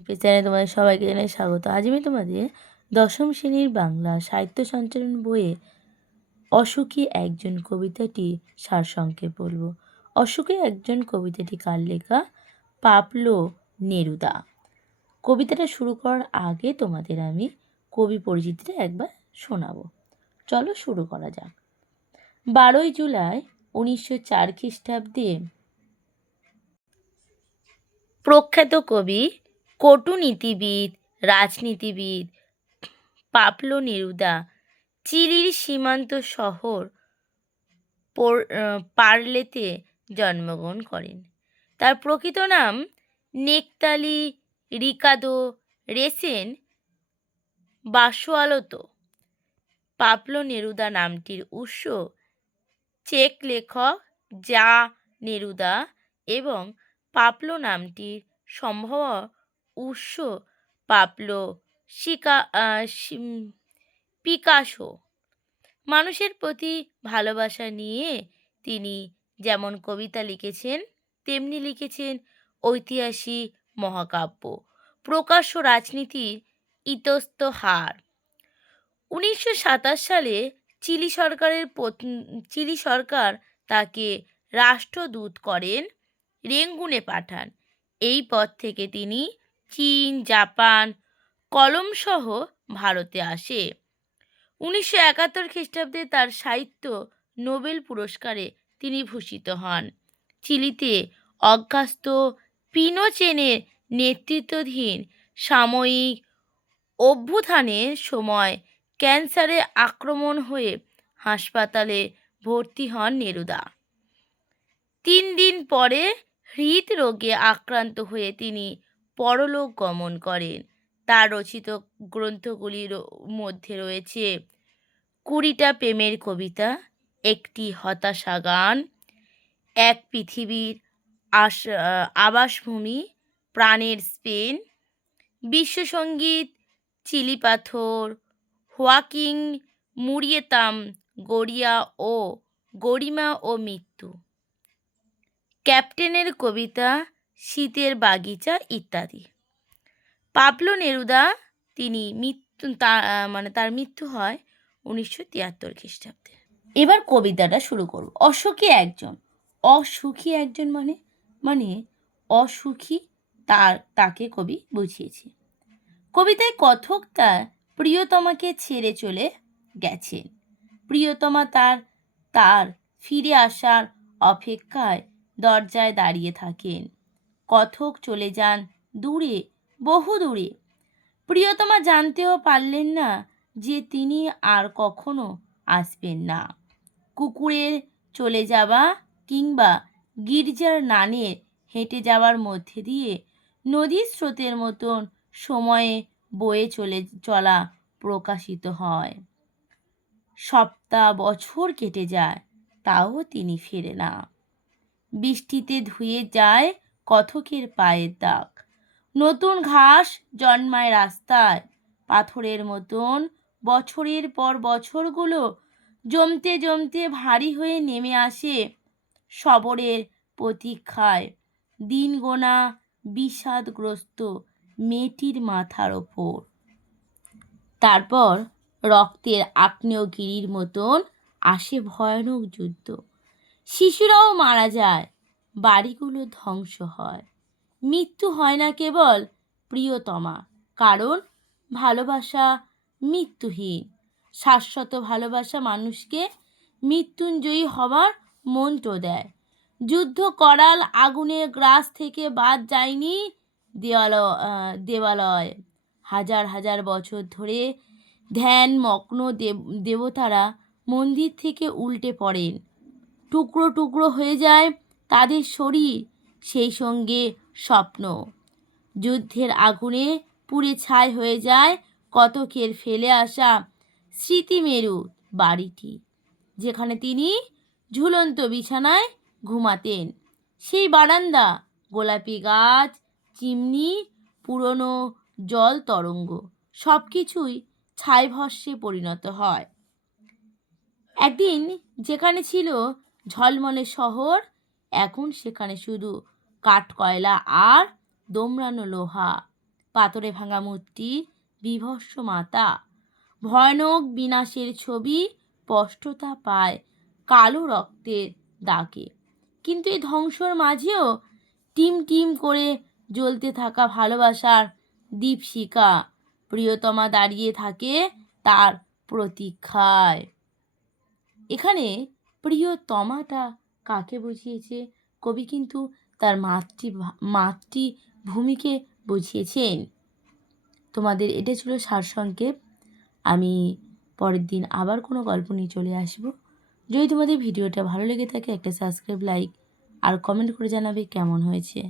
চ্যানেলে তোমাদের সবাইকে জানাই স্বাগত। আজ আমি তোমাদের দশম শ্রেণীর বাংলা সাহিত্য সঞ্চালন বইয়ে অসুখী একজন কবিতাটি সারসংক্ষেপ বলবো। অসুখী একজন কবিতাটি কার লেখা? Pablo Neruda. কবিতাটা শুরু করার আগে তোমাদের আমি কবি পরিচিতিটা একবার শোনাবো। চলো শুরু করা যাক। 12ই জুলাই 1904 খ্রিস্টাব্দে প্রখ্যাত কবি, কূটনীতিবিদ, রাজনীতিবিদ পাবলো নেরুদা চিলির সীমান্ত শহর পারলেতে জন্মগ্রহণ করেন। তার প্রকৃত নাম নেকতালি রিকার্দো রেসেন বাসুয়ালোতো। পাবলো নেরুদা নামটির উৎস চেক লেখক যা নেরুদা এবং পাবলো নামটির সম্ভব উৎস পাবলো পিকাসো। মানুষের প্রতি ভালোবাসা নিয়ে তিনি যেমন কবিতা লিখেছেন, তেমনি লিখেছেন ঐতিহাসিক মহাকাব্য। প্রকাশ্য রাজনীতির ইতস্তহার। 1927 সালে চিলি সরকার তাকে রাষ্ট্রদূত করেন, রেঙ্গুনে পাঠান। এই পদ থেকে তিনি চীন, জাপান, কলমসহ ভারতে আসে। 1971 খ্রিস্টাব্দে তার সাহিত্য নোবেল পুরস্কারে তিনি ভূষিত হন। চিলিতে অগাস্তো পিনোচেটের নেতৃত্বাধীন সাময়িক অভ্যুত্থানের সময় ক্যান্সারে আক্রমণ হয়ে হাসপাতালে ভর্তি হন নেরুদা। 3 দিন পরে হৃদরোগে আক্রান্ত হয়ে তিনি পরলোক গমন করেন। তার রচিত গ্রন্থগুলির মধ্যে রয়েছে 20টা প্রেমের কবিতা, একটি হতাশা গান, এক পৃথিবীর আবাসভূমি, প্রাণের স্পেন, বিশ্বসঙ্গীত, চিলি পাথর, হোয়াকিং মুরিয়েতাম, গরিমা ও মৃত্যু, ক্যাপ্টেনের কবিতা, শীতের বাগিচা ইত্যাদি। পাবলো নেরুদা তিনি তার মৃত্যু হয় 1973 খ্রিস্টাব্দে। এবার কবিতাটা শুরু করব। অসুখী একজন মানে অসুখী তাকে কবি বুঝিয়েছে। কবিতায় কথক তার প্রিয়তমাকে ছেড়ে চলে গেছেন। প্রিয়তমা তার ফিরে আসার অপেক্ষায় দরজায় দাঁড়িয়ে থাকেন। কথক চলে যান দূরে, বহু দূরে। প্রিয়তমা জানতেও পারলেন না যে তিনি আর কখনো আসবেন না। কুকুরের চলে যাওয়া কিংবা গির্জার নানের হেঁটে যাওয়ার মধ্যে দিয়ে নদীর স্রোতের মতন সময়ে বয়ে চলা প্রকাশিত হয়। সপ্তাহ বছর কেটে যায়, তাও তিনি ফেরে না। বৃষ্টিতে ধুয়ে যায় কথকের পায়ের দাগ। নতুন ঘাস জন্মায় রাস্তায় পাথরের মতন। বছরের পর বছরগুলো জমতে জমতে ভারী হয়ে নেমে আসে সবরের প্রতীক্ষায়। দিন গোনা বিষাদগ্রস্ত মেয়েটির মাথার ওপর। তারপর রক্তের আগ্নেয়গিরির মতন আসে ভয়ানক যুদ্ধ। শিশুরাও মারা যায়, বাড়িগুলো ধ্বংস হয়। মৃত্যু হয় না কেবল প্রিয়তমা, কারণ ভালোবাসা মৃত্যুহীন। শাশ্বত ভালোবাসা মানুষকে মৃত্যুঞ্জয়ী হবার মন্ত্র দেয়। যুদ্ধ করাল আগুনের গ্রাস থেকে বাদ যায়নি দেবালয়। হাজার হাজার বছর ধরে ধ্যানমগ্ন দেবতারা মন্দির থেকে উল্টে পড়েন। টুকরো টুকরো হয়ে যায় তাদের শরীর, সেই সঙ্গে স্বপ্ন। যুদ্ধের আগুনে পুড়ে ছাই হয়ে যায় কথকের ফেলে আসা স্মৃতিমেরু বাড়িটি, যেখানে তিনি ঝুলন্ত বিছানায় ঘুমাতেন। সেই বারান্দা, গোলাপি গাছ, চিমনি, পুরনো জল তরঙ্গ, সব কিছুই ছাইভস্মে পরিণত হয়। একদিন যেখানে ছিল ঝলমলে শহর, এখন সেখানে শুধু কাঠকয়লা আর দোমড়ানো লোহা। পাথরে ভাঙা মূর্তি, বিভৎস মাতা, ভয়ানক বিনাশের ছবি স্পষ্টতা পায় কালো রক্তের দাগে। কিন্তু এই ধ্বংসর মাঝেও টিম টিম করে জ্বলতে থাকা ভালোবাসার দীপশিখা, প্রিয়তমা দাঁড়িয়ে থাকে তার প্রতীক্ষায়। এখানে প্রিয়তমাটা কাকে বুঝিয়েছে? কবি কিন্তু তার মাতৃভূমিকে বুঝিয়েছেন। তোমাদের এটা ছিল সারসংক্ষেপ। আমি পরের দিন আবার কোনো গল্প নিয়ে চলে আসব। যদি তোমাদের ভিডিওটা ভালো লেগে থাকে একটা সাবস্ক্রাইব, লাইক আর কমেন্ট করে জানাবে কেমন হয়েছে।